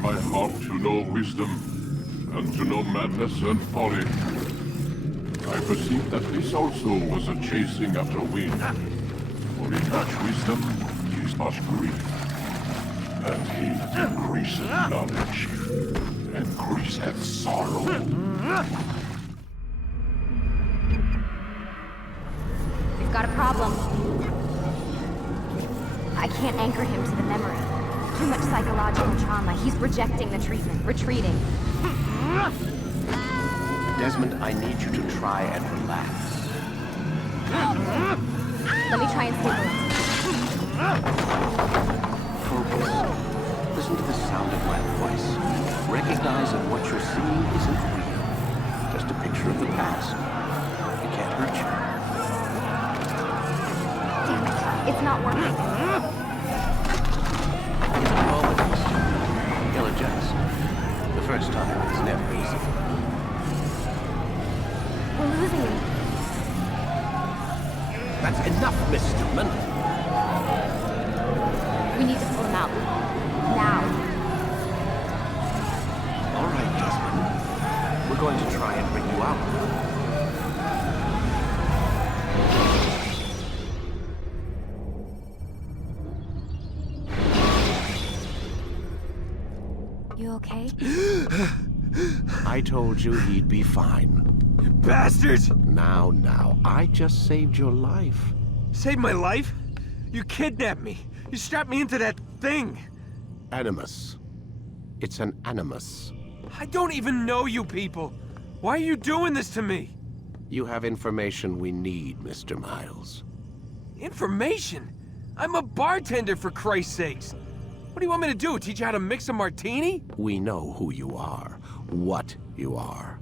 my heart to know wisdom, and to know madness and folly. I perceived that this also was a chasing after wind. For in much wisdom is much grief, and he that increaseth knowledge increaseth sorrow. We've got a problem. I can't anchor him to the memory. Too much psychological trauma. He's rejecting the treatment, retreating. Desmond, I need you to try and relax. Let me try and stabilize. Focus. Listen to the sound of my voice. Recognize that what you're seeing isn't real. Just a picture of the past. It can't hurt you. Damn it. It's not working. Give it a moment. He'll adjust. The first time is never easy. We're losing him. That's enough, Miss Stillman. We need to pull him out. Now. All right, Desmond. We're going to try and bring you out. You okay? I told you he'd be fine. Bastards! Now, I just saved your life. Saved my life? You kidnapped me. You strapped me into that thing. Animus. It's an animus. I don't even know you people. Why are you doing this to me? You have information we need, Mr. Miles. Information? I'm a bartender, for Christ's sakes. What do you want me to do? Teach you how to mix a martini? We know who you are, what you are.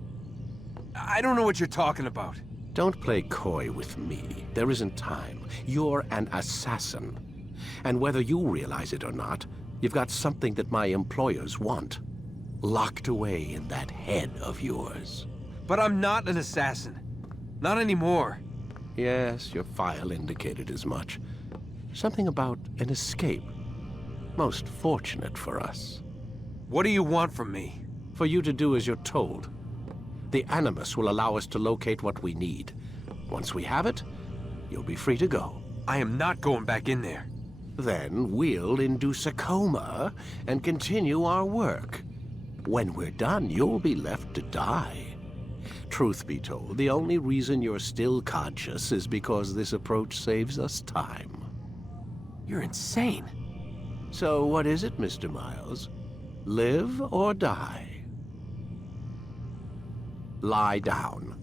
I don't know what you're talking about. Don't play coy with me. There isn't time. You're an assassin. And whether you realize it or not, you've got something that my employers want. Locked away in that head of yours. But I'm not an assassin. Not anymore. Yes, your file indicated as much. Something about an escape. Most fortunate for us. What do you want from me? For you to do as you're told. The Animus will allow us to locate what we need. Once we have it, you'll be free to go. I am not going back in there. Then we'll induce a coma and continue our work. When we're done, you'll be left to die. Truth be told, the only reason you're still conscious is because this approach saves us time. You're insane. So what is it, Mr. Miles? Live or die? Lie down.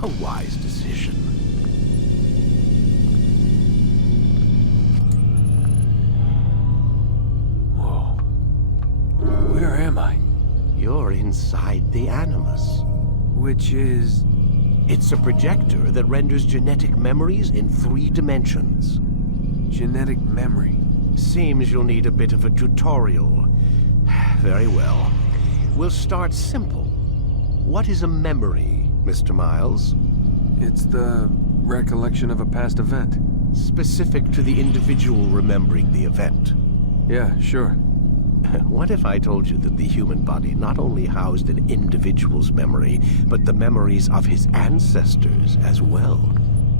A wise decision. Whoa. Where am I? You're inside the Animus. Which is... It's a projector that renders genetic memories in 3 dimensions. genetic memory. Seems you'll need a bit of a tutorial. Very well. We'll start simple. What is a memory, Mr. Miles? It's the recollection of a past event. Specific to the individual remembering the event. Yeah, sure. What if I told you that the human body not only housed an individual's memory, but the memories of his ancestors as well?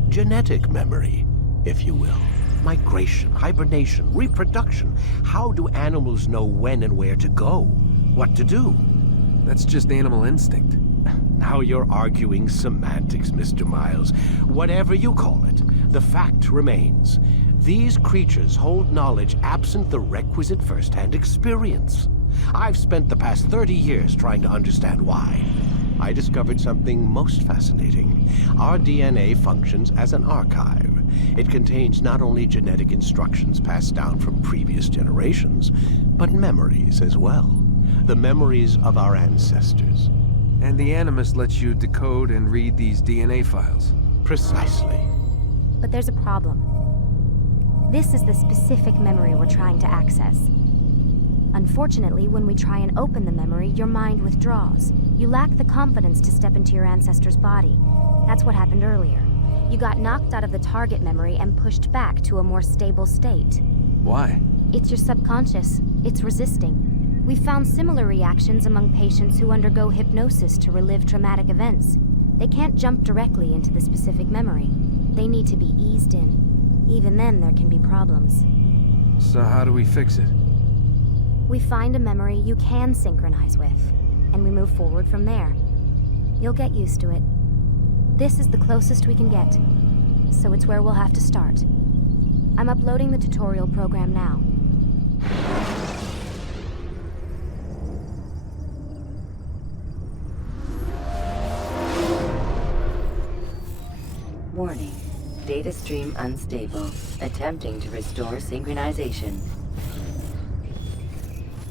Genetic memory, if you will. Migration, hibernation, reproduction. How do animals know when and where to go? What to do? That's just animal instinct. Now you're arguing semantics, Mr. Miles. Whatever you call it, the fact remains. These creatures hold knowledge absent the requisite first-hand experience. I've spent the past 30 years trying to understand why. I discovered something most fascinating. Our DNA functions as an archive. It contains not only genetic instructions passed down from previous generations, but memories as well. The memories of our ancestors. And the Animus lets you decode and read these DNA files. Precisely. But there's a problem. This is the specific memory we're trying to access. Unfortunately, when we try and open the memory, your mind withdraws. You lack the confidence to step into your ancestor's body. That's what happened earlier. You got knocked out of the target memory and pushed back to a more stable state. Why? It's your subconscious. It's resisting. We've found similar reactions among patients who undergo hypnosis to relive traumatic events. They can't jump directly into the specific memory. They need to be eased in. Even then, there can be problems. So how do we fix it? We find a memory you can synchronize with, and we move forward from there. You'll get used to it. This is the closest we can get, so it's where we'll have to start. I'm uploading the tutorial program now. Warning. Data stream unstable. Attempting to restore synchronization.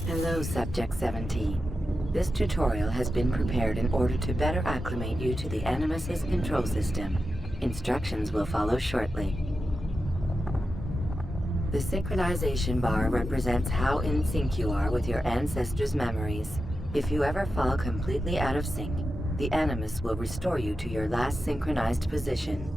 Hello, Subject 17. This tutorial has been prepared in order to better acclimate you to the Animus's control system. Instructions will follow shortly. The synchronization bar represents how in sync you are with your ancestors' memories. If you ever fall completely out of sync, the Animus will restore you to your last synchronized position.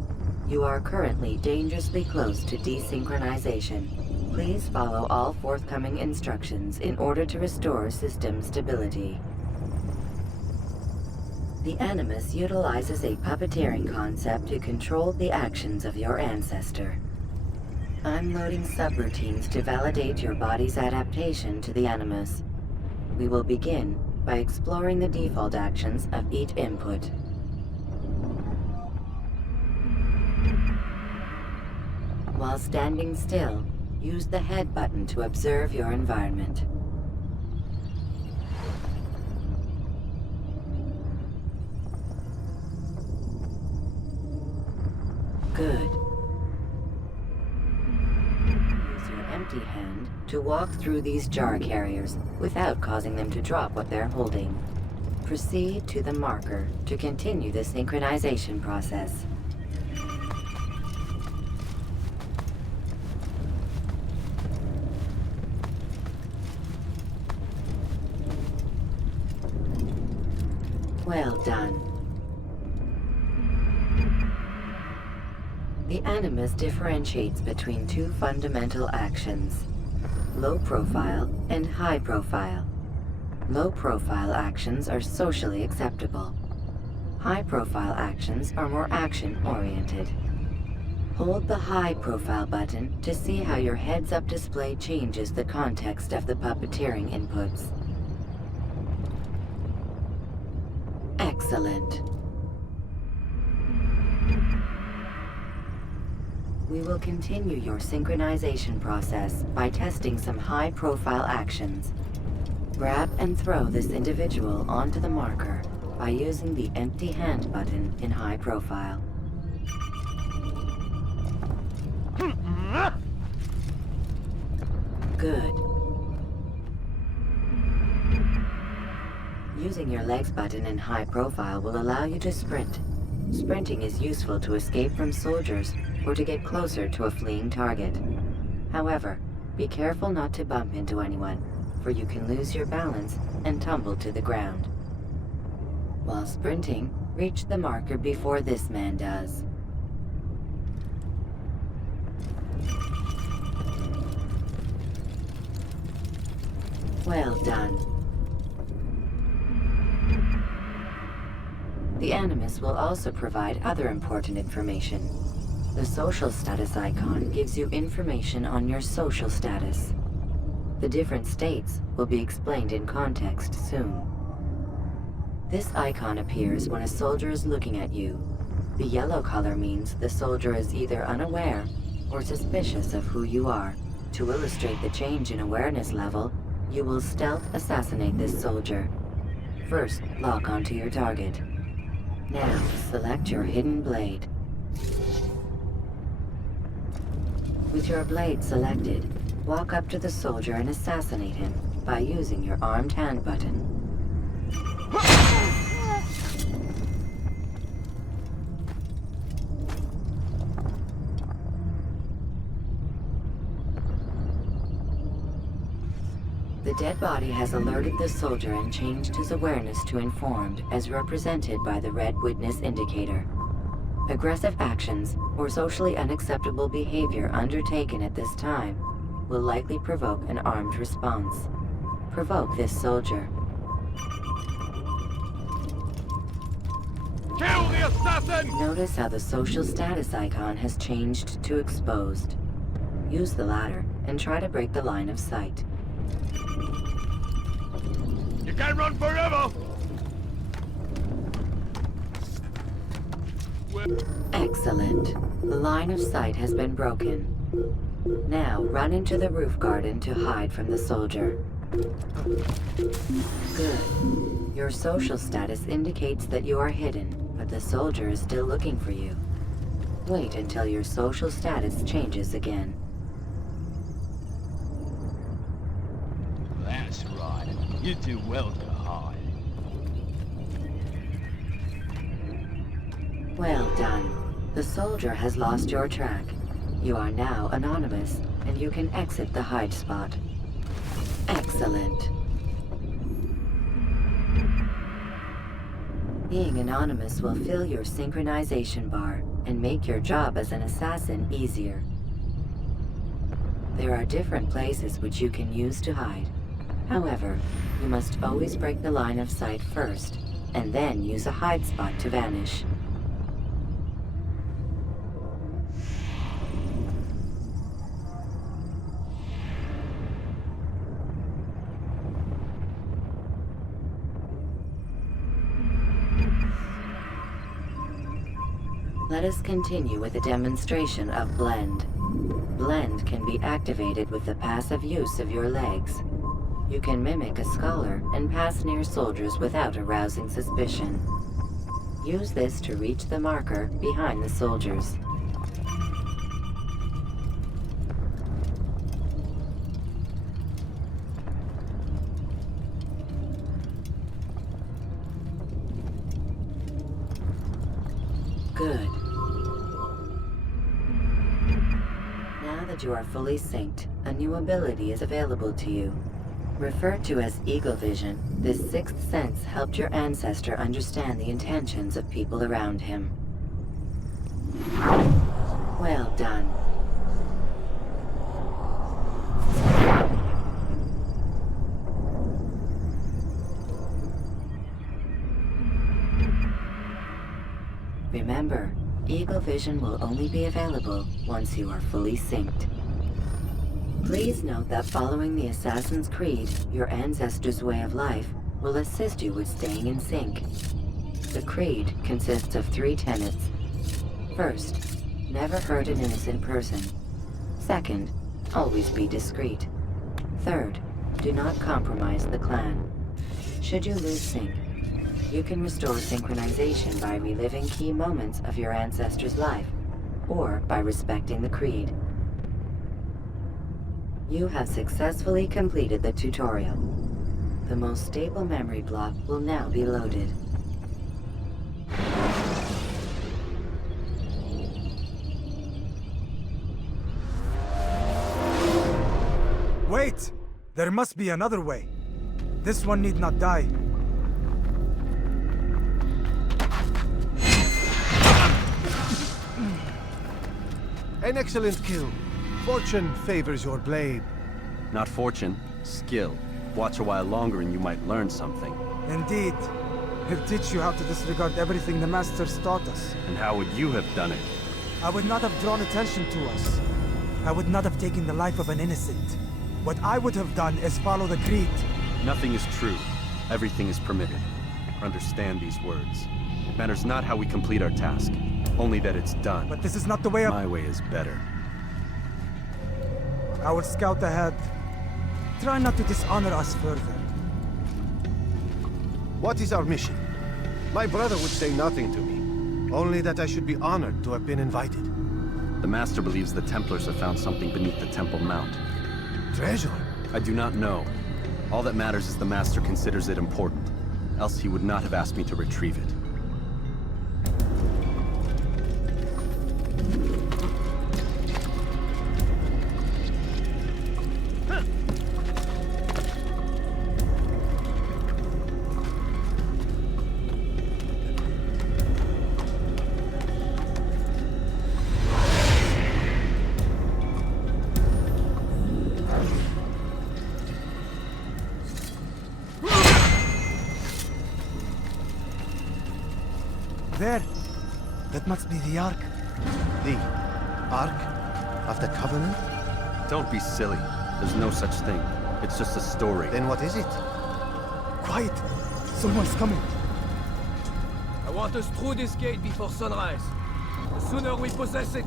You are currently dangerously close to desynchronization. Please follow all forthcoming instructions in order to restore system stability. The Animus utilizes a puppeteering concept to control the actions of your ancestor. I'm loading subroutines to validate your body's adaptation to the Animus. We will begin by exploring the default actions of each input. While standing still, use the head button to observe your environment. Good. Use your empty hand to walk through these jar carriers without causing them to drop what they're holding. Proceed to the marker to continue the synchronization process. Well done. The Animus differentiates between two fundamental actions: low profile and high profile. Low profile actions are socially acceptable. High profile actions are more action-oriented. Hold the high profile button to see how your heads-up display changes the context of the puppeteering inputs. Excellent. We will continue your synchronization process by testing some high-profile actions. Grab and throw this individual onto the marker by using the empty hand button in high profile. Good. Using your legs button in high profile will allow you to sprint. Sprinting is useful to escape from soldiers or to get closer to a fleeing target. However, be careful not to bump into anyone, for you can lose your balance and tumble to the ground. While sprinting, reach the marker before this man does. Well done. The Animus will also provide other important information. The social status icon gives you information on your social status. The different states will be explained in context soon. This icon appears when a soldier is looking at you. The yellow color means the soldier is either unaware or suspicious of who you are. To illustrate the change in awareness level, you will stealth assassinate this soldier. First, lock onto your target. Now, select your hidden blade. With your blade selected, walk up to the soldier and assassinate him by using your armed hand button. The dead body has alerted the soldier and changed his awareness to informed, as represented by the red witness indicator. Aggressive actions or socially unacceptable behavior undertaken at this time will likely provoke an armed response. Provoke this soldier. Kill the assassin! Notice how the social status icon has changed to exposed. Use the latter and try to break the line of sight. You can't run forever! Excellent. The line of sight has been broken. Now run into the roof garden to hide from the soldier. Good. Your social status indicates that you are hidden, but the soldier is still looking for you. Wait until your social status changes again. That's right. You do well to hide. Well done. The soldier has lost your track. You are now anonymous, and you can exit the hide spot. Excellent. Being anonymous will fill your synchronization bar and make your job as an assassin easier. There are different places which you can use to hide. However, you must always break the line of sight first, and then use a hide spot to vanish. Let us continue with a demonstration of Blend. Blend can be activated with the passive use of your legs. You can mimic a scholar and pass near soldiers without arousing suspicion. Use this to reach the marker behind the soldiers. Good. Now that you are fully synced, a new ability is available to you. Referred to as Eagle Vision, this sixth sense helped your ancestor understand the intentions of people around him. Well done. Remember, Eagle Vision will only be available once you are fully synced. Please note that following the Assassin's Creed, your ancestors' way of life, will assist you with staying in sync. The Creed consists of 3 tenets. First, never hurt an innocent person. Second, always be discreet. Third, do not compromise the clan. Should you lose sync, you can restore synchronization by reliving key moments of your ancestor's life, or by respecting the Creed. You have successfully completed the tutorial. The most stable memory block will now be loaded. Wait! There must be another way. This one need not die. An excellent kill. Fortune favors your blade. Not fortune, skill. Watch a while longer and you might learn something. Indeed. He'll teach you how to disregard everything the Masters taught us. And how would you have done it? I would not have drawn attention to us. I would not have taken the life of an innocent. What I would have done is follow the Creed. Nothing is true. Everything is permitted. Understand these words. It matters not how we complete our task, only that it's done. But this is not the way of... My way is better. I will scout ahead. Try not to dishonor us further. What is our mission? My brother would say nothing to me. Only that I should be honored to have been invited. The Master believes the Templars have found something beneath the Temple Mount. Treasure? I do not know. All that matters is the Master considers it important. Else he would not have asked me to retrieve it. there. That must be the Ark. The Ark of the Covenant? Don't be silly. There's no such thing. It's just a story. Then what is it? Quiet! Someone's coming. I want us through this gate before sunrise. The sooner we possess it,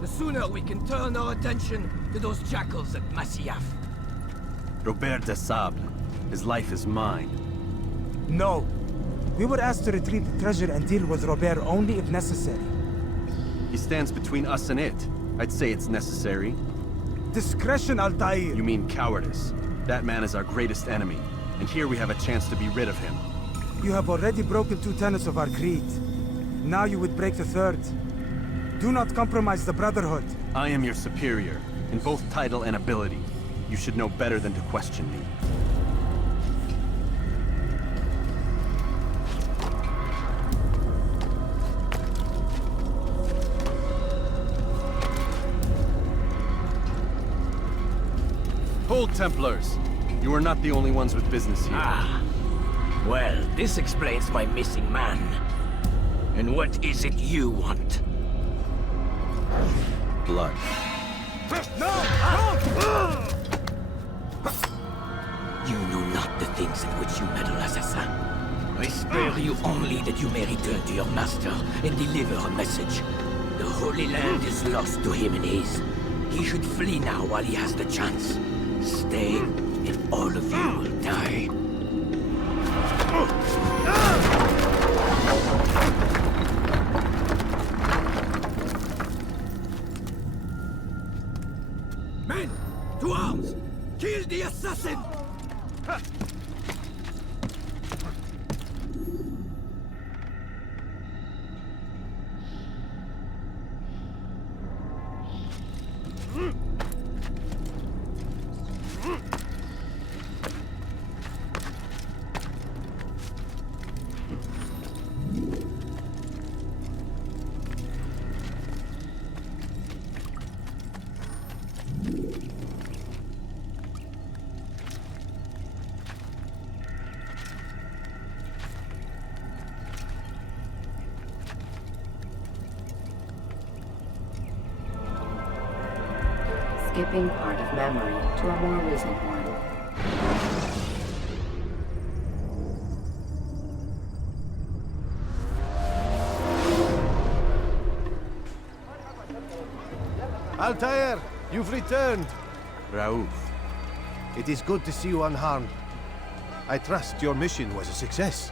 the sooner we can turn our attention to those jackals at Masyaf. Robert de Sable. His life is mine. No. We were asked to retrieve the treasure and deal with Robert only if necessary. He stands between us and it. I'd say it's necessary. Discretion, Altair! You mean cowardice. That man is our greatest enemy, and here we have a chance to be rid of him. You have already broken 2 tenets of our creed. Now you would break the 3rd. Do not compromise the Brotherhood. I am your superior, in both title and ability. You should know better than to question me. Hold, Templars! You are not the only ones with business here. Ah. Well, this explains my missing man. And what is it you want? Blood. You know not the things in which you meddle, assassin. I spare you only that you may return to your master and deliver a message. The Holy Land is lost to him and his. He should flee now while he has the chance. Stay, and all of you will die. Men, to arms! Kill the assassin! Skipping part of memory to a more recent one. Altair, you've returned. Raouf. It is good to see you unharmed. I trust your mission was a success.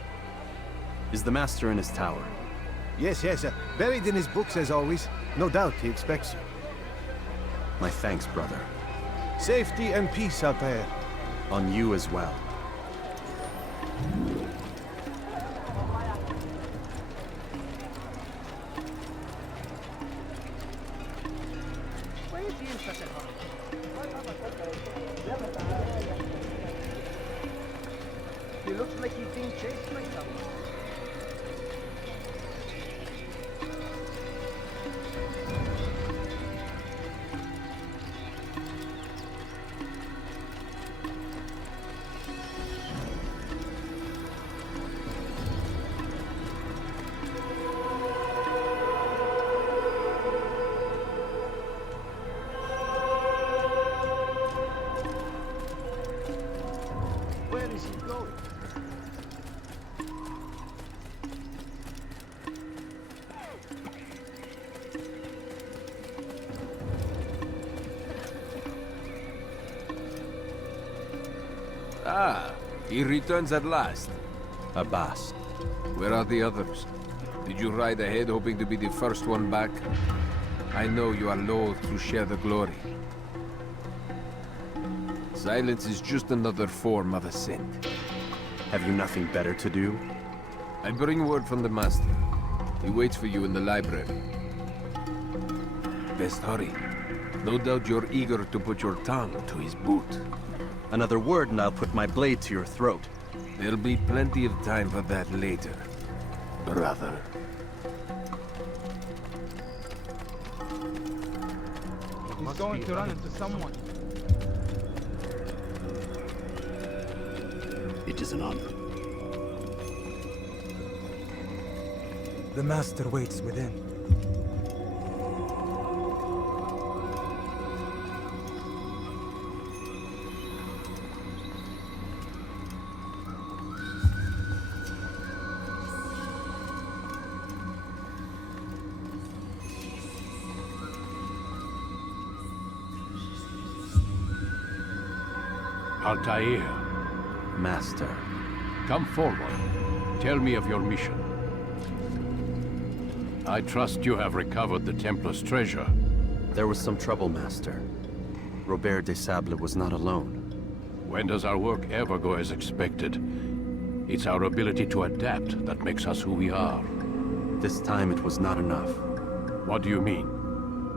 Is the Master in his tower? Yes, buried in his books as always. No doubt he expects you. My thanks, brother. Safety and peace, Altair. On you as well. He looks like he's being chased by someone. Where is he going? Ah, he returns at last. Abbas. Where are the others? Did you ride ahead hoping to be the first one back? I know you are loath to share the glory. Silence is just another form of assent. Have you nothing better to do? I bring word from the Master. He waits for you in the library. Best hurry. No doubt you're eager to put your tongue to his boot. Another word and I'll put my blade to your throat. There'll be plenty of time for that later, brother. He's going to run into someone. It is an honor. The Master waits within. Altair, Master. come forward. Tell me of your mission. I trust you have recovered the Templar's treasure. There was some trouble, Master. Robert de Sable was not alone. When does our work ever go as expected? It's our ability to adapt that makes us who we are. This time it was not enough. What do you mean?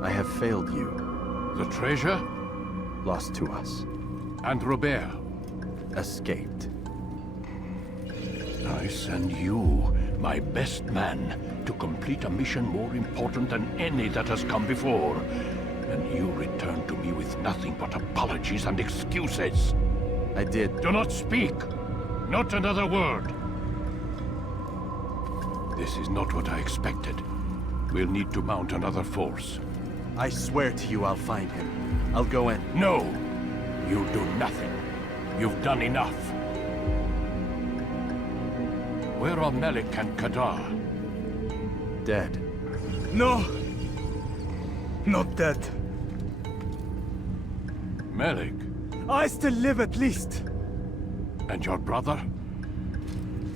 I have failed you. The treasure? Lost to us. And Robert? Escaped. I send you, my best man, to complete a mission more important than any that has come before. And you return to me with nothing but apologies and excuses. I did. Do not speak! Not another word! This is not what I expected. We'll need to mount another force. I swear to you I'll find him. I'll go in. No! You'll do nothing. You've done enough. Where are Melik and Kadar? Dead. No! Not dead. Melik? I still live at least. And your brother?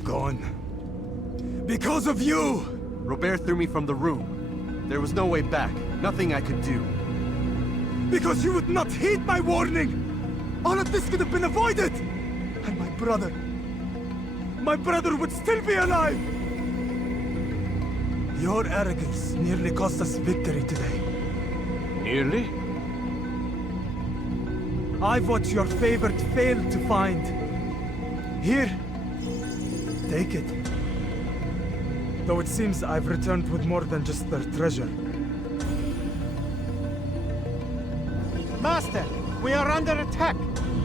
Gone. Because of you! Robert threw me from the room. There was no way back. Nothing I could do. Because you would not heed my warning! All of this could have been avoided! And my brother would still be alive! Your arrogance nearly cost us victory today. Nearly? I've what your favorite failed to find. Here, take it. Though it seems I've returned with more than just their treasure. Master, we are under attack.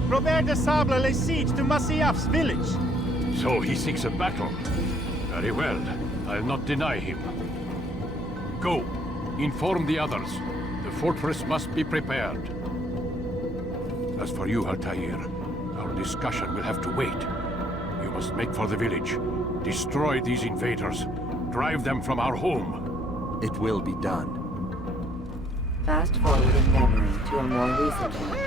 Robert de Sable lays siege to Masyaf's village. So he seeks a battle. Very well. I'll not deny him. Go. Inform the others. The fortress must be prepared. As for you, Altair, our discussion will have to wait. You must make for the village. Destroy these invaders. Drive them from our home. It will be done. Fast forward in memory to a more recent one.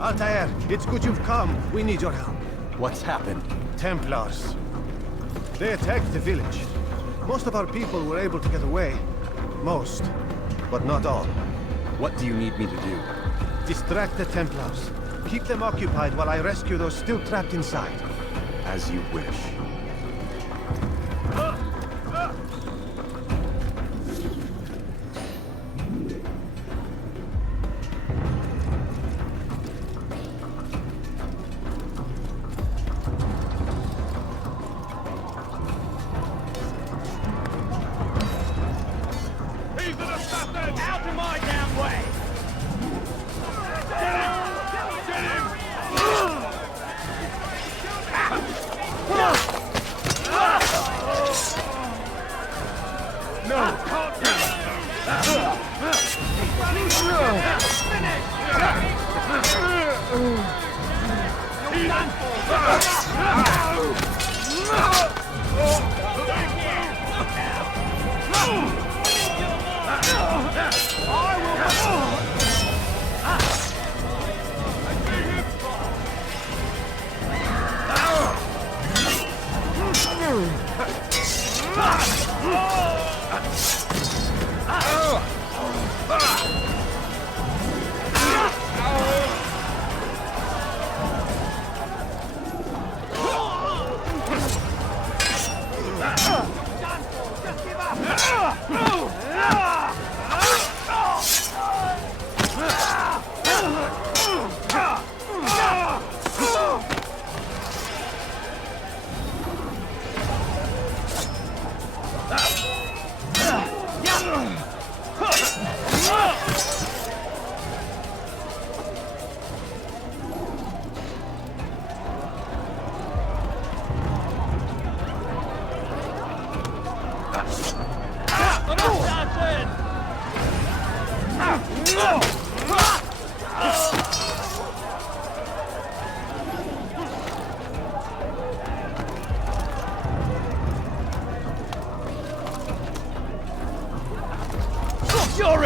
Altair, it's good you've come. We need your help. What's happened? Templars. They attacked the village. Most of our people were able to get away. Most, but not all. What do you need me to do? Distract the Templars. Keep them occupied while I rescue those still trapped inside. As you wish. Out of my damn way!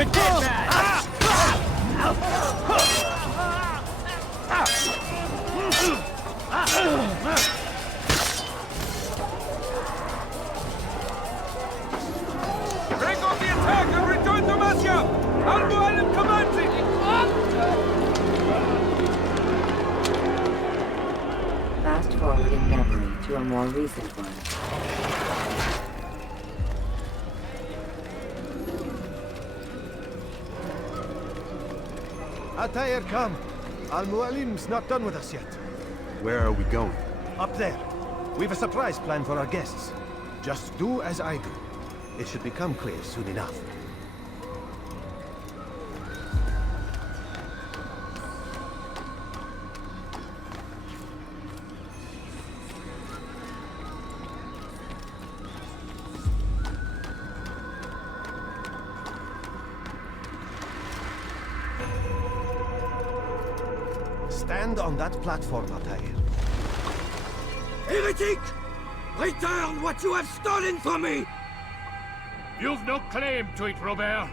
a dead man! Break off the attack and return to Masya! Al-Mu'allim commands it! Fast forwarding memory to a more recent one. Altair, come. Al-Mu'allim's not done with us yet. Where are we going? Up there. We've a surprise plan for our guests. Just do as I do. It should become clear soon enough. Stand on that platform, Altair. Heretic! Return what you have stolen from me! You've no claim to it, Robert.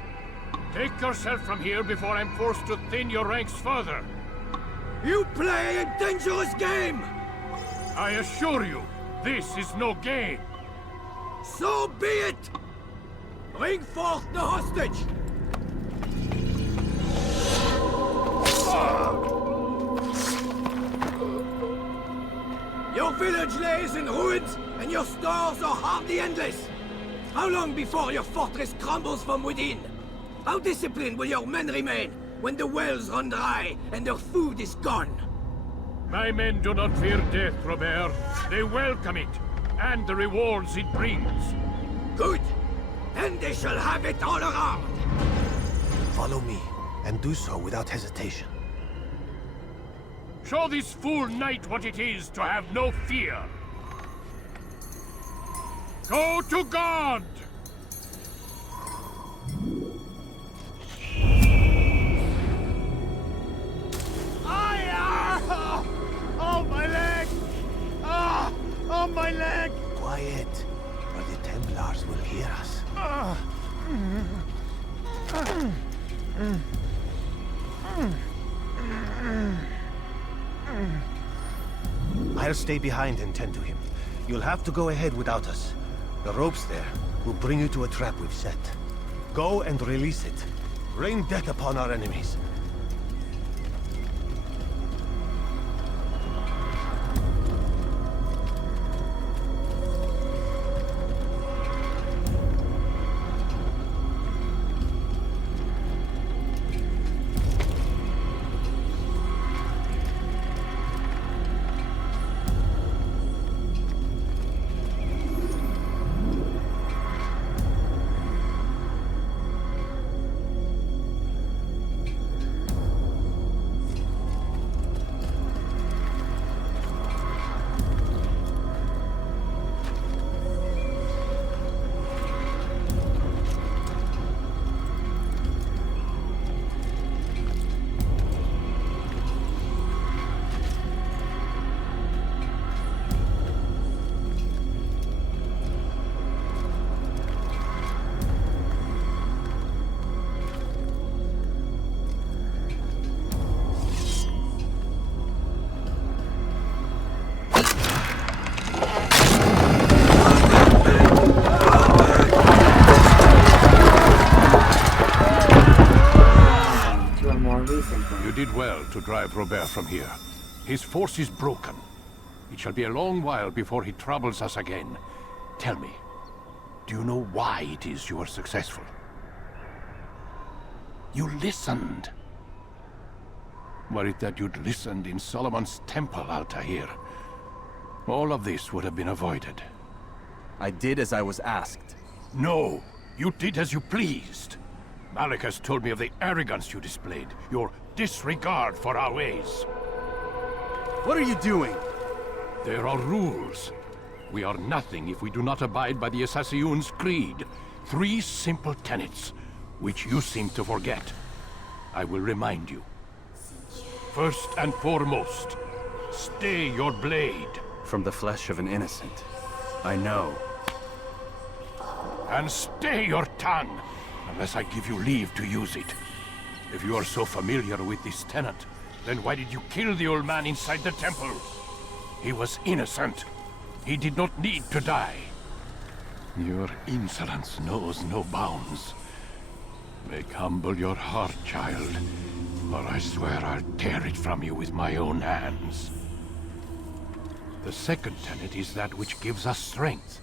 Take yourself from here before I'm forced to thin your ranks further. You play a dangerous game! I assure you, this is no game. So be it! Bring forth the hostage! Your village lays in ruins, and your stores are hardly endless. How long before your fortress crumbles from within? How disciplined will your men remain when the wells run dry and their food is gone? My men do not fear death, Robert. They welcome it, and the rewards it brings. Good. Then they shall have it all around. Follow me, and do so without hesitation. Show this fool knight what it is to have no fear. Go to God! Oh, my leg! Ah! Oh, my leg! Quiet, or the Templars will hear us. I'll stay behind and tend to him. You'll have to go ahead without us. The ropes there will bring you to a trap we've set. Go and release it. Rain death upon our enemies. You did well to drive Robert from here. His force is broken. It shall be a long while before he troubles us again. Tell me, do you know why it is you were successful? You listened. Were it that you'd listened in Solomon's temple, Altair, all of this would have been avoided. I did as I was asked. No, you did as you pleased. Malik has told me of the arrogance you displayed, your disregard for our ways. What are you doing? There are rules. We are nothing if we do not abide by the Assassin's creed. 3 simple tenets, which you seem to forget. I will remind you. First and foremost, stay your blade. From the flesh of an innocent. I know. And stay your tongue. unless I give you leave to use it. If you are so familiar with this tenant, then why did you kill the old man inside the temple? He was innocent. He did not need to die. Your insolence knows no bounds. Make humble your heart, child, or I swear I'll tear it from you with my own hands. The second tenet is that which gives us strength.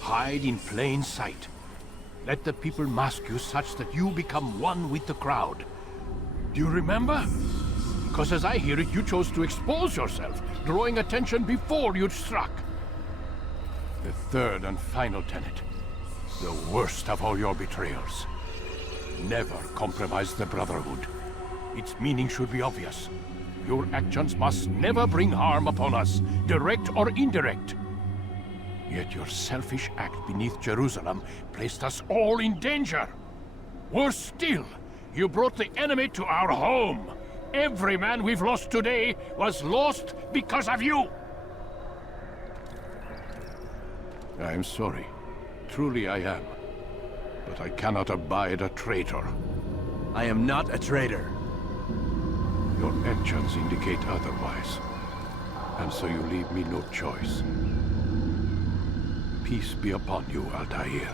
Hide in plain sight. Let the people mask you such that you become one with the crowd. Do you remember? Because as I hear it, you chose to expose yourself, drawing attention before you'd struck. The third and final tenet. The worst of all your betrayals. Never compromise the Brotherhood. Its meaning should be obvious. Your actions must never bring harm upon us, direct or indirect. Yet your selfish act beneath Jerusalem placed us all in danger. Worse still, you brought the enemy to our home. Every man we've lost today was lost because of you. I'm sorry. Truly I am. But I cannot abide a traitor. I am not a traitor. Your actions indicate otherwise. And so you leave me no choice. Peace be upon you, Altair.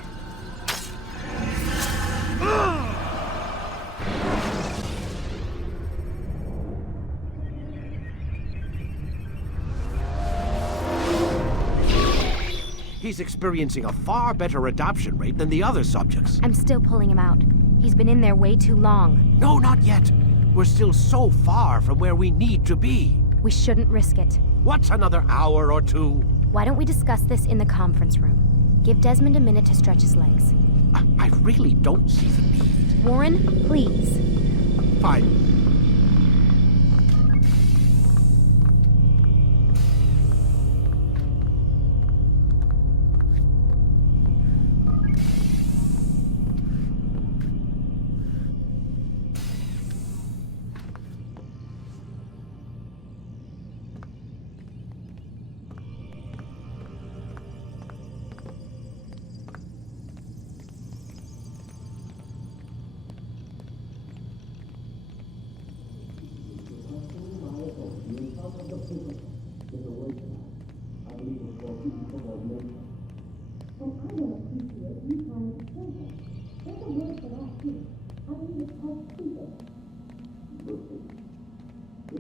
He's experiencing a far better adoption rate than the other subjects. I'm still pulling him out. He's been in there way too long. No, not yet. We're still so far from where we need to be. We shouldn't risk it. What's another hour or two? Why don't we discuss this in the conference room? Give Desmond a minute to stretch his legs. I really don't see the need. Warren, please. Fine.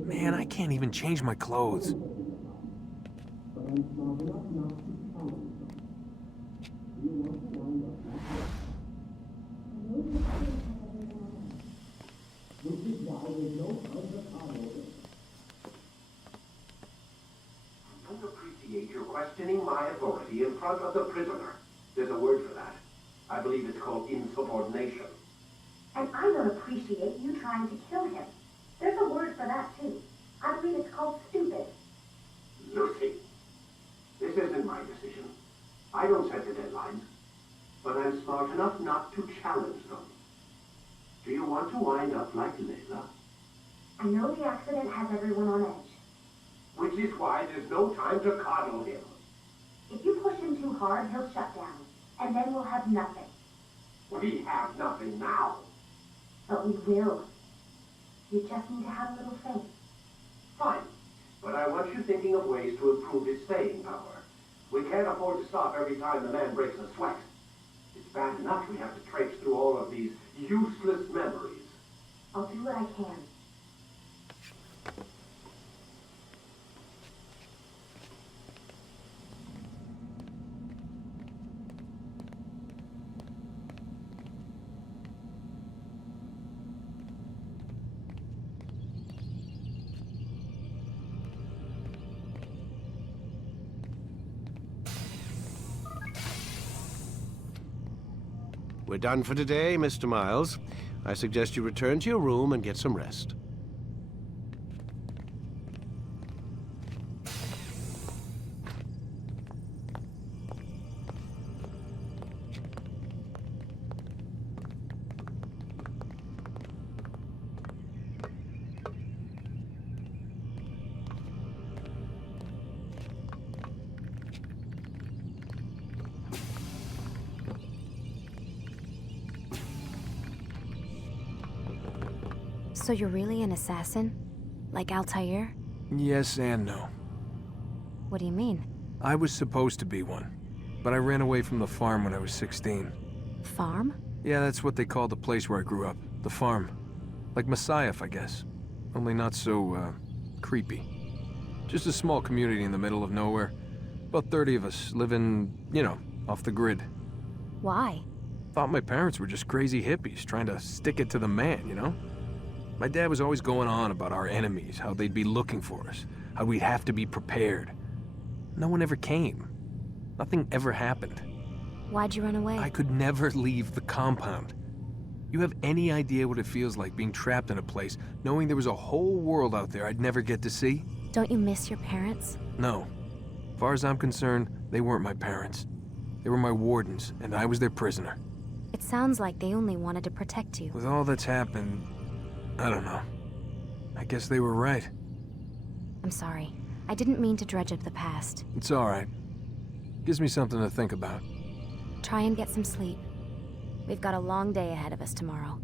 Man, I can't even change my clothes. You're questioning my authority in front of the prisoner. There's a word for that. I believe it's called insubordination. And I don't appreciate you trying to kill him. There's a word for that, too. I believe it's called stupid. Lucy, this isn't my decision. I don't set the deadlines. But I'm smart enough not to challenge them. Do you want to wind up like Layla? I know the accident has everyone on edge. Which is why there's no time to coddle him. If you push him too hard, he'll shut down. And then we'll have nothing. We have nothing now. But we will. You just need to have a little faith. Fine. But I want you thinking of ways to improve his staying power. We can't afford to stop every time the man breaks a sweat. It's bad enough we have to traipse through all of these useless memories. I'll do what I can. We're done for today, Mr. Miles. I suggest you return to your room and get some rest. So you're really an assassin? Like Altair? Yes and no. What do you mean? I was supposed to be one, but I ran away from the farm when I was 16. Farm? Yeah, that's what they called the place where I grew up. The farm. Like Messiah, I guess. Only not so, creepy. Just a small community in the middle of nowhere. About 30 of us, living, you know, off the grid. Why? Thought my parents were just crazy hippies, trying to stick it to the man, you know? My dad was always going on about our enemies, how they'd be looking for us, how we'd have to be prepared. No one ever came. Nothing ever happened. Why'd you run away? I could never leave the compound. You have any idea what it feels like being trapped in a place, knowing there was a whole world out there I'd never get to see? Don't you miss your parents? No. As far as I'm concerned, they weren't my parents. They were my wardens, and I was their prisoner. It sounds like they only wanted to protect you. With all that's happened, I don't know. I guess they were right. I'm sorry. I didn't mean to dredge up the past. It's all right. Gives me something to think about. Try and get some sleep. We've got a long day ahead of us tomorrow.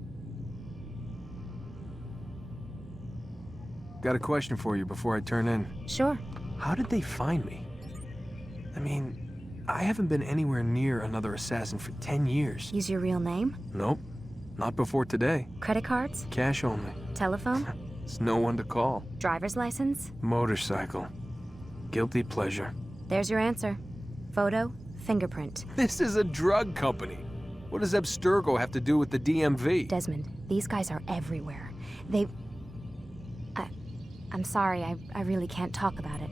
Got a question for you before I turn in. Sure. How did they find me? I mean, I haven't been anywhere near another assassin for 10 years. Use your real name? Nope. Not before today. Credit cards? Cash only. Telephone? There's no one to call. Driver's license? Motorcycle. Guilty pleasure. There's your answer. Photo, fingerprint. This is a drug company. What does Abstergo have to do with the DMV? Desmond, these guys are everywhere. I'm sorry, I really can't talk about it.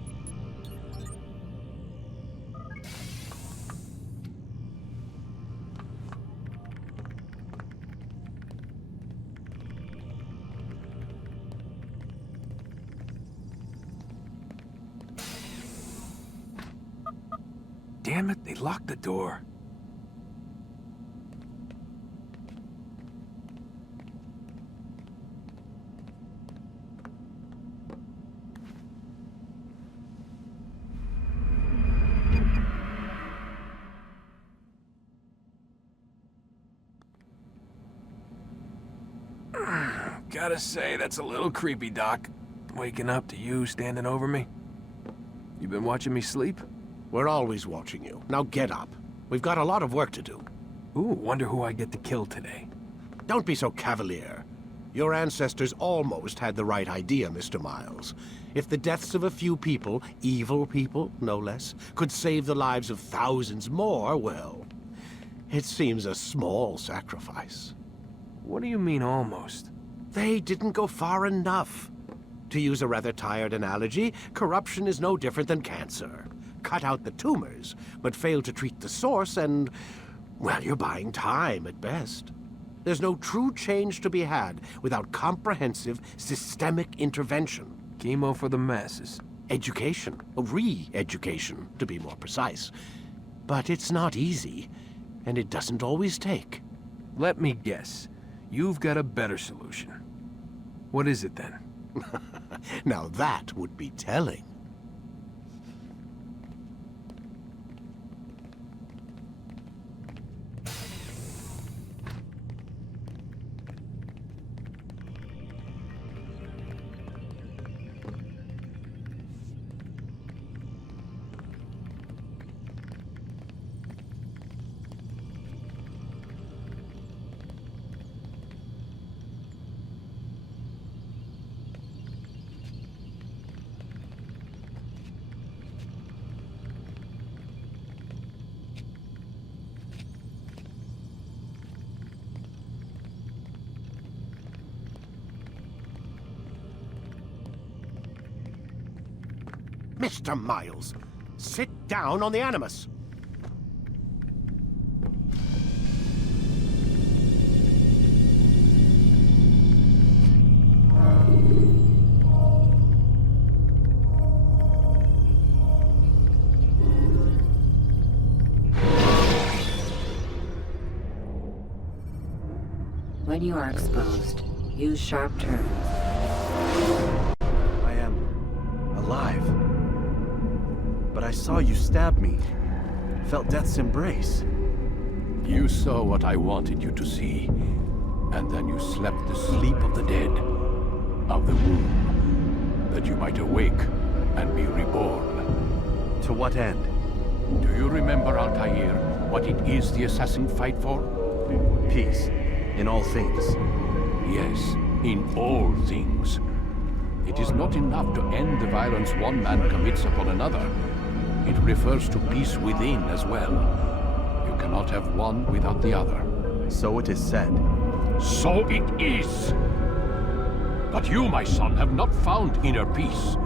Damn it, they locked the door. Gotta say, that's a little creepy, Doc. Waking up to you standing over me. You been watching me sleep? We're always watching you. Now get up. We've got a lot of work to do. Ooh, wonder who I get to kill today. Don't be so cavalier. Your ancestors almost had the right idea, Mr. Miles. If the deaths of a few people, evil people, no less, could save the lives of thousands more, well, it seems a small sacrifice. What do you mean, almost? They didn't go far enough. To use a rather tired analogy, corruption is no different than cancer. Cut out the tumors, but fail to treat the source and, well, you're buying time at best. There's no true change to be had without comprehensive, systemic intervention. Chemo for the masses. Education, re-education, to be more precise. But it's not easy, and it doesn't always take. Let me guess. You've got a better solution. What is it then? Now that would be telling. Mr. Miles, sit down on the Animus. When you are exposed, use sharp turns. I am alive. But I saw you stab me. Felt death's embrace. You saw what I wanted you to see, and then you slept the sleep of the dead. of the womb, that you might awake and be reborn. To what end? Do you remember, Altair, what it is the assassin fight for? Peace. In all things. Yes, in all things. It is not enough to end the violence one man commits upon another. It refers to peace within as well. You cannot have one without the other. So it is said. So it is! But you, my son, have not found inner peace.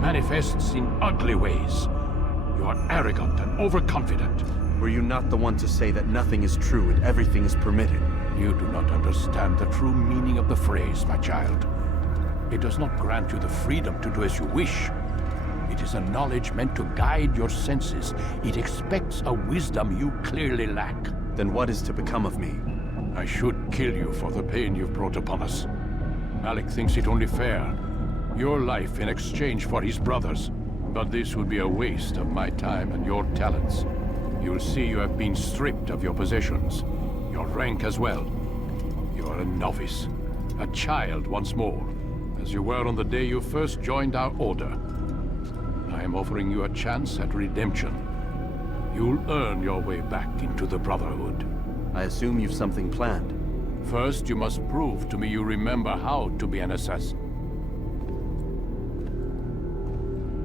Manifests in ugly ways. You are arrogant and overconfident. Were you not the one to say that nothing is true and everything is permitted? You do not understand the true meaning of the phrase, my child. It does not grant you the freedom to do as you wish. It is a knowledge meant to guide your senses. It expects a wisdom you clearly lack. Then what is to become of me? I should kill you for the pain you've brought upon us. Malik thinks it only fair. Your life in exchange for his brother's. But this would be a waste of my time and your talents. You'll see you have been stripped of your possessions. Your rank as well. You are a novice. A child once more. As you were on the day you first joined our order. I am offering you a chance at redemption. You'll earn your way back into the Brotherhood. I assume you've something planned. First, you must prove to me you remember how to be an assassin.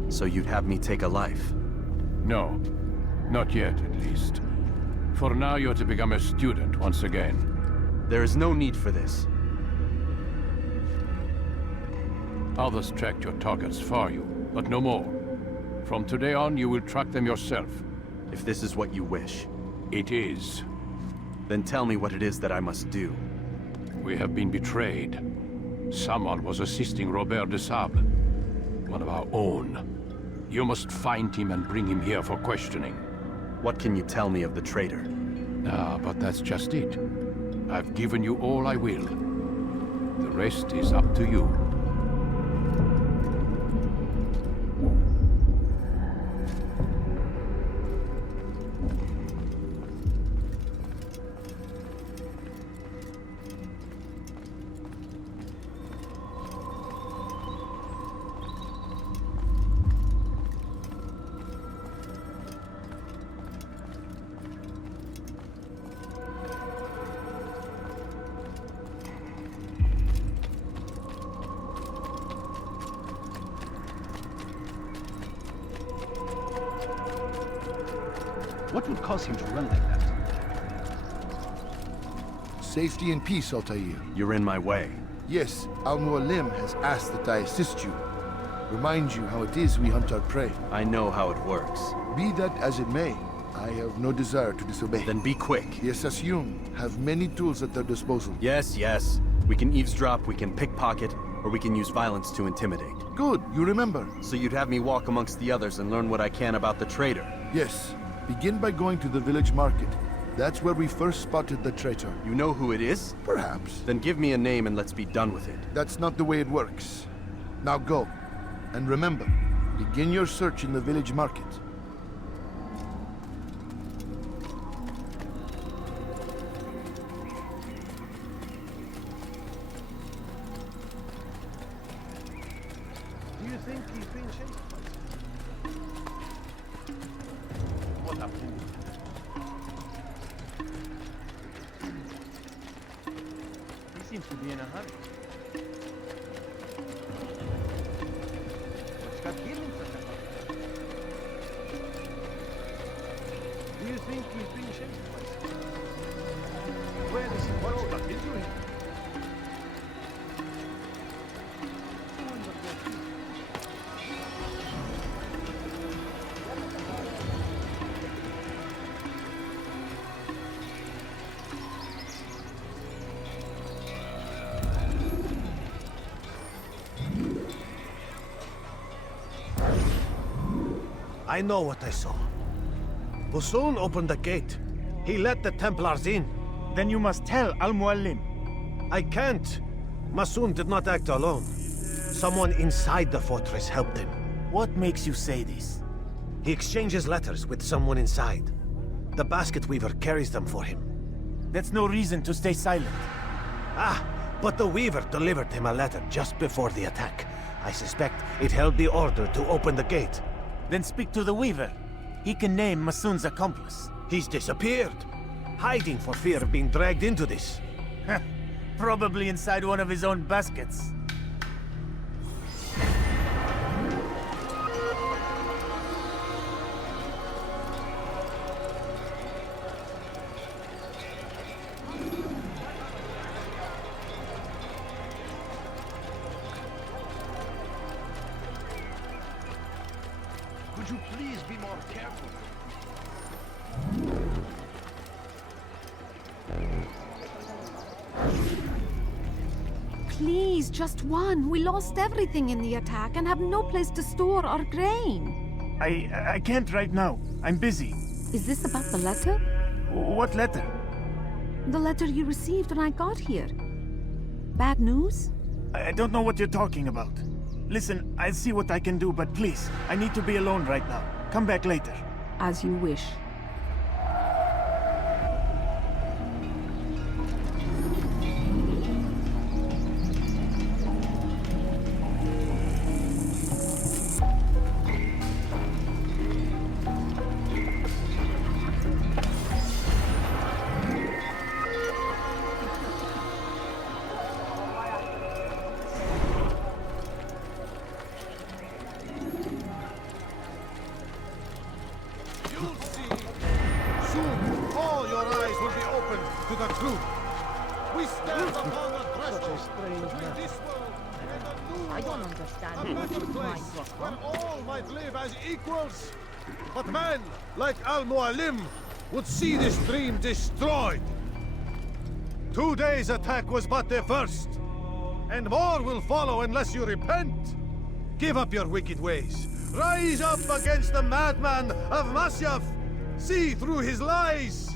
So you'd have me take a life? No. Not yet, at least. For now, you're to become a student once again. There is no need for this. Others tracked your targets for you, but no more. From today on, you will track them yourself. If this is what you wish. It is. Then tell me what it is that I must do. We have been betrayed. Someone was assisting Robert de Sable, one of our own. You must find him and bring him here for questioning. What can you tell me of the traitor? Ah, but that's just it. I've given you all I will. The rest is up to you. What would cause him to run like that? Safety and peace, Altair. You're in my way. Yes, Al-Mualim has asked that I assist you. Remind you how it is we hunt our prey. I know how it works. Be that as it may, I have no desire to disobey. Then be quick. The Assassin have many tools at their disposal. Yes, yes. We can eavesdrop, we can pickpocket, or we can use violence to intimidate. Good, you remember. So you'd have me walk amongst the others and learn what I can about the traitor? Yes. Begin by going to the village market. That's where we first spotted the traitor. You know who it is? Perhaps. Then give me a name and let's be done with it. That's not the way it works. Now go. And remember, begin your search in the village market. Do you think he's been chased? What happened? He seems to be in a hurry. What's got him in such a hurry? Do you think he's been chased by someone? Where is he? What's got into him? I know what I saw. Musoon opened the gate. He let the Templars in. Then you must tell Al-Mualim. I can't. Musoon did not act alone. Someone inside the fortress helped him. What makes you say this? He exchanges letters with someone inside. The basket weaver carries them for him. That's no reason to stay silent. Ah, But the Weaver delivered him a letter just before the attack. I suspect it held the order to open the gate. Then speak to the Weaver. He can name Masun's accomplice. He's disappeared, hiding for fear of being dragged into this. Probably inside one of his own baskets. Could you please be more careful? Please, just one. We lost everything in the attack and have no place to store our grain. I can't right now. I'm busy. Is this about the letter? What letter? The letter you received when I got here. Bad news? I don't know what you're talking about. Listen, I'll see what I can do, but please, I need to be alone right now. Come back later. As you wish. But men like Al-Mualim would see this dream destroyed. Today's attack was but the first, and more will follow unless you repent. Give up your wicked ways. Rise up against the madman of Masyaf. See through his lies.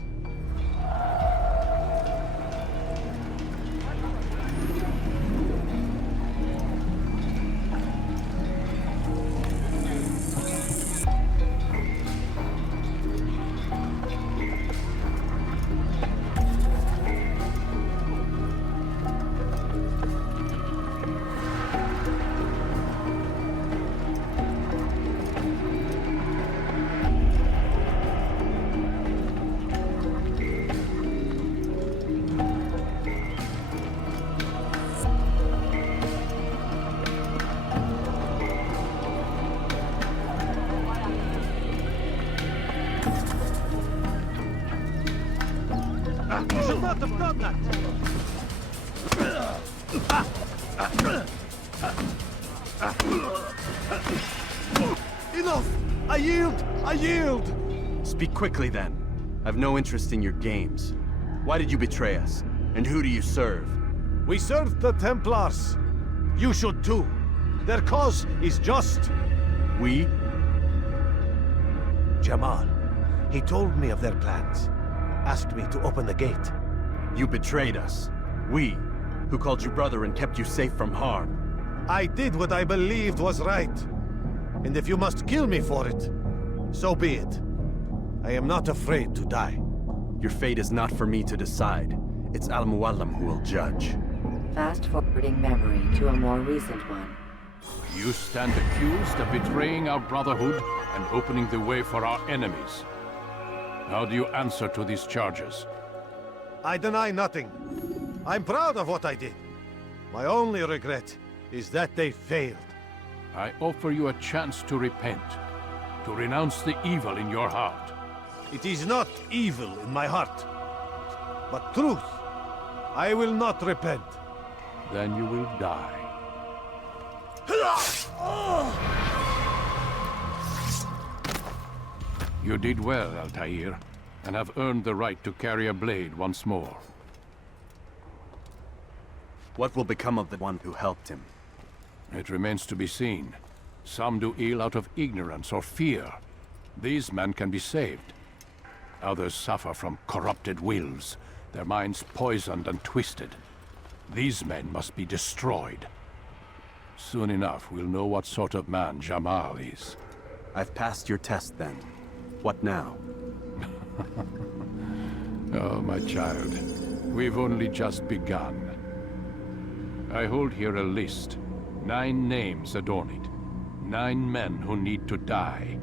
Enough! I yield! I yield! Speak quickly, then. I've no interest in your games. Why did you betray us? And who do you serve? We serve the Templars. You should too. Their cause is just. We? Jamal. He told me of their plans. Asked me to open the gate. You betrayed us. We, who called you brother and kept you safe from harm. I did what I believed was right. And if you must kill me for it, so be it. I am not afraid to die. Your fate is not for me to decide. It's Al-Mualim who will judge. Fast-forwarding memory to a more recent one. You stand accused of betraying our brotherhood and opening the way for our enemies. How do you answer to these charges? I deny nothing. I'm proud of what I did. My only regret is that they failed. I offer you a chance to repent, to renounce the evil in your heart. It is not evil in my heart, but truth. I will not repent. Then you will die. You did well, Altair, and have earned the right to carry a blade once more. What will become of the one who helped him? It remains to be seen. Some do ill out of ignorance or fear. These men can be saved. Others suffer from corrupted wills, their minds poisoned and twisted. These men must be destroyed. Soon enough, we'll know what sort of man Jamal is. I've passed your test, then. What now? Oh, my child. We've only just begun. I hold here a list. 9 names adorn it. 9 men who need to die.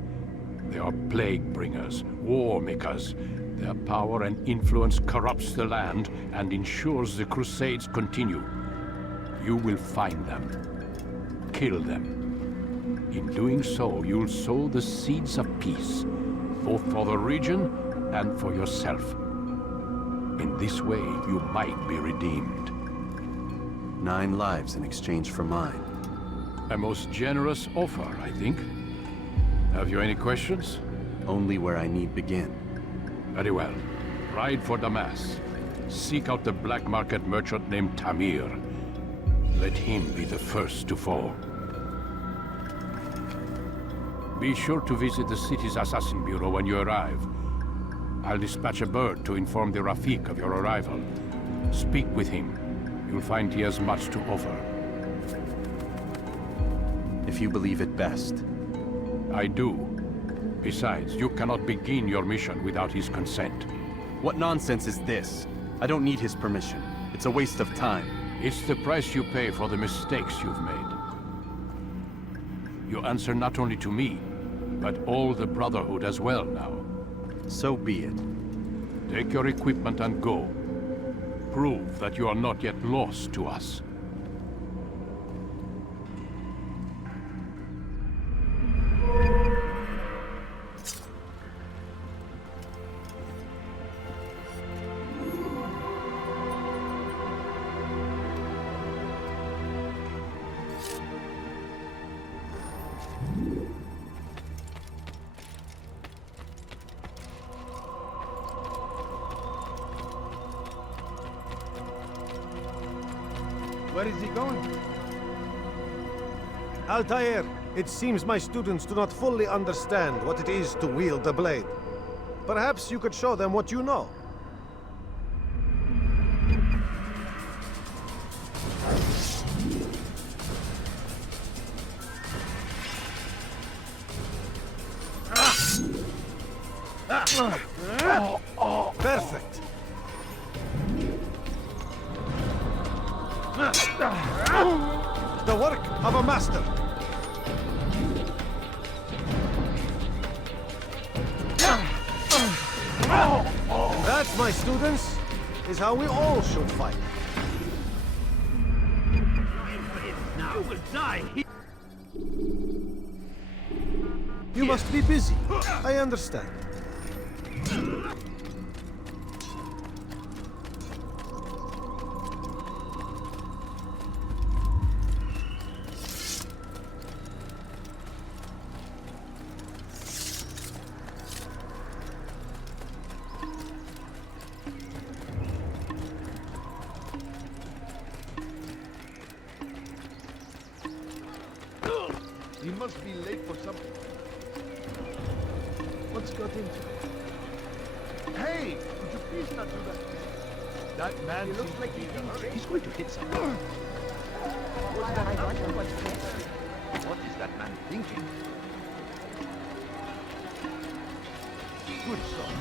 They are plague bringers, war makers. Their power and influence corrupts the land and ensures the Crusades continue. You will find them. Kill them. In doing so, you'll sow the seeds of peace, both for the region and for yourself. In this way, you might be redeemed. 9 lives in exchange for mine. A most generous offer, I think. Have you any questions? Only where I need begin. Very well. Ride for Damas. Seek out the black market merchant named Tamir. Let him be the first to fall. Be sure to visit the city's assassin bureau when you arrive. I'll dispatch a bird to inform the Rafik of your arrival. Speak with him. You'll find he has much to offer. If you believe it best. I do. Besides, you cannot begin your mission without his consent. What nonsense is this? I don't need his permission. It's a waste of time. It's the price you pay for the mistakes you've made. You answer not only to me, but all the Brotherhood as well now. So be it. Take your equipment and go. Prove that you are not yet lost to us. Where is he going? Altair, it seems my students do not fully understand what it is to wield a blade. Perhaps you could show them what you know. Perfect. The work of a master. That, my students, is how we all should fight. You will die. You must be busy. I understand. You must be late for something. What's got into it? Hey! Would you please not do that? That man looks like he's going to hit someone. What's that? What is that man thinking? Good song.